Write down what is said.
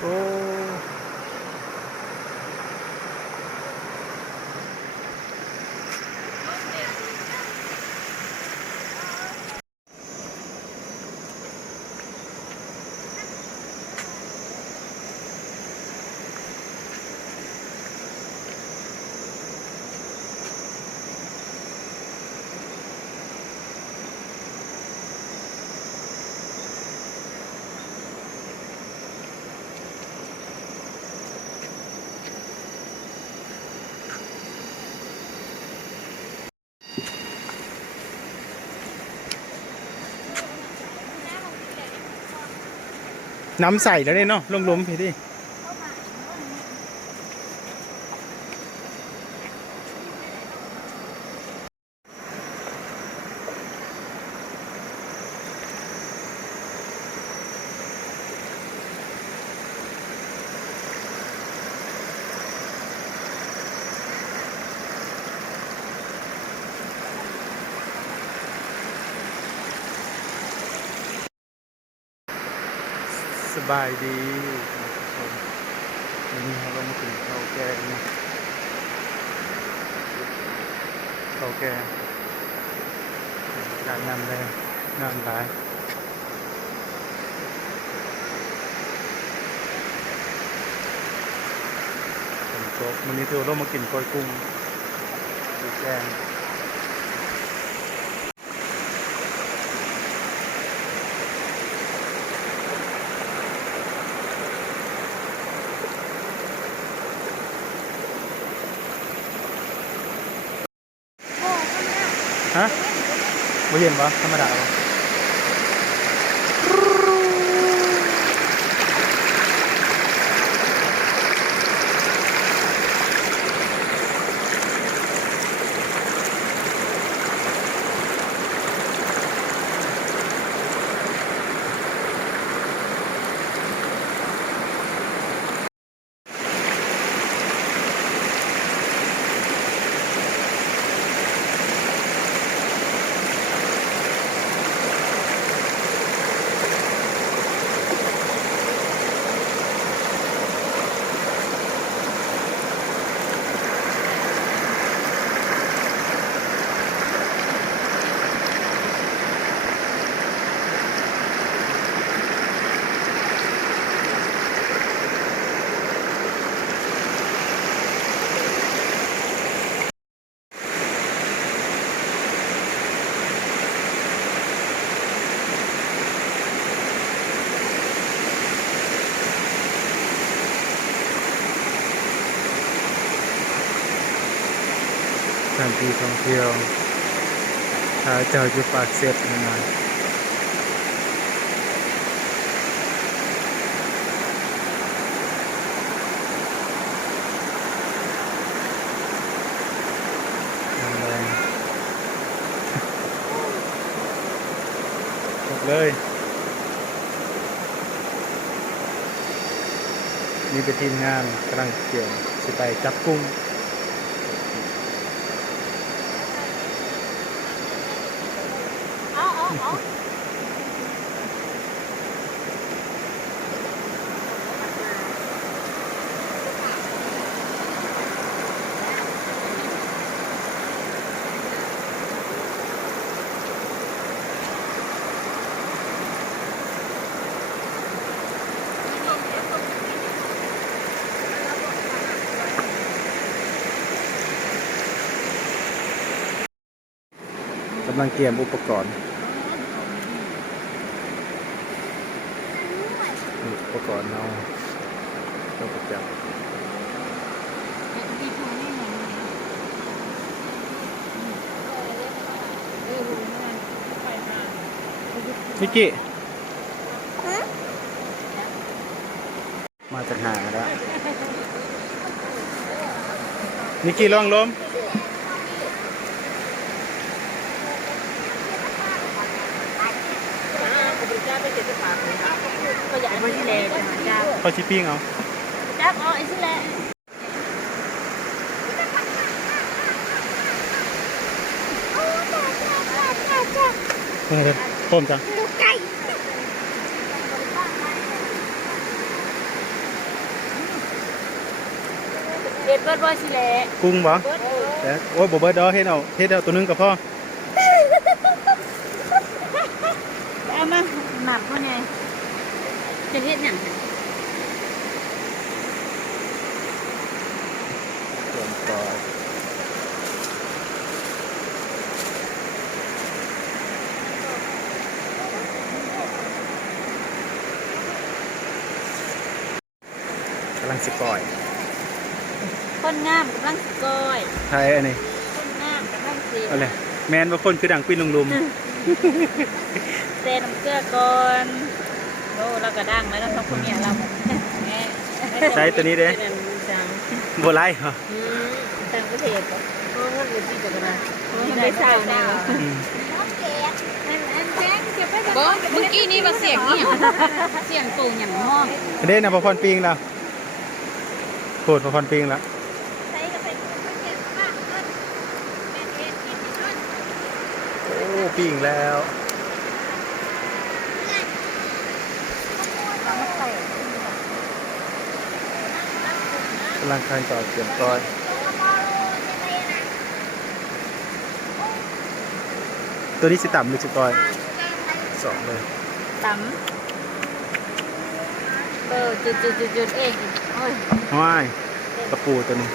โอ้น้ำใสแล้วเนี่ยเนาะลมๆพี่ดิสบายดีวันนี้เรามาถึงข้าวแกงนะข้าวแกงการนำเลยงานหลายผมโต๊ะวันนี้เรามากินกล้อยกุ้งข้าวแกงฮะไม่เย็นปะธรรมดาปะสถานที่ท่องเที่ยวถ้าเจ้าอยู่ปากเสียดนะแรงหมดเลยนี่เป็นทีมงานกำลังเกี่ยวสิไปจับกุ้งกำลังเตรียมอุปกรณ์อุปกรณ์เราต้องประจับนิกกี้มาจากหาแล้วนิกกี้ลองล้มเขาชิปปิ้งเอาจับเอาไอ้สิแหละพร้อมจ้ะลูกไก่ ฮ็ดเบิดบ่สิแหละ กุ้งบ่ เบิด แต่โอ้ยบ่เบิดดอกเฮ็ดเอาตัวหนึงก็พอ เอามาหนักบ่ไงจะเฮ็ดหยัง ส่วนต่อยกำลังสิปล่อย คนงามกำลังสิก้อย ไทยอันนี้ คนงามกำลังสิ เอาเลยแมนว่าคนคือดังปิ้นลุม เซน้ำเกลือก่อนโอ้เราก็ดังแล้วเราคนเนี้ยเราแม่ ๆใช้ตัวนี้เด้ จัง โบไลเหรอ ต่างประเทศโอ้มันเลยที่จะกันนะได้เศร้าแน่ อืม บ่เมื่อกี้นี่ว่าเสียงนี่เสียงตูงอย่างห้อง อันนี้นะพอพรปิงแล้วโคตรพอพรปิงแล้วโอ้ปิงแล้วกำลังคันต่อเสียงก้อยตัวนี้สิต่ำหรือสิก้อยสองเลย ตำจุดเองโอ้ย ห้อยกระปูตัวนี้